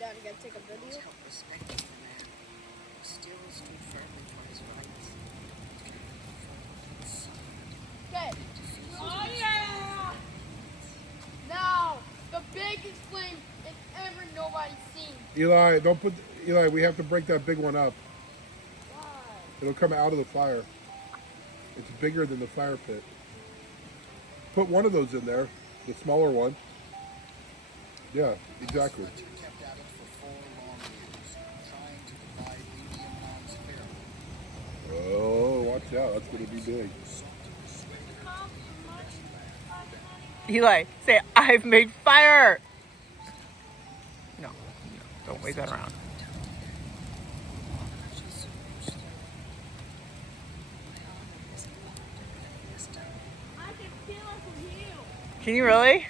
down and take a video. Help respecting the man who still stood firmly for his rights. Okay. Oh yeah! Now, the biggest flame that ever nobody's seen. Eli, don't put. Eli, we have to break that big one up. Why? It'll come out of the fire. It's bigger than the fire pit. Put one of those in there, the smaller one. Yeah, exactly. Fletcher kept at it for 4 long years, trying to divide Indian lands fairly. Oh, watch out. That's going to be big. Eli, say, I've made fire. No, don't wave that around. I can feel it from you. Can you really?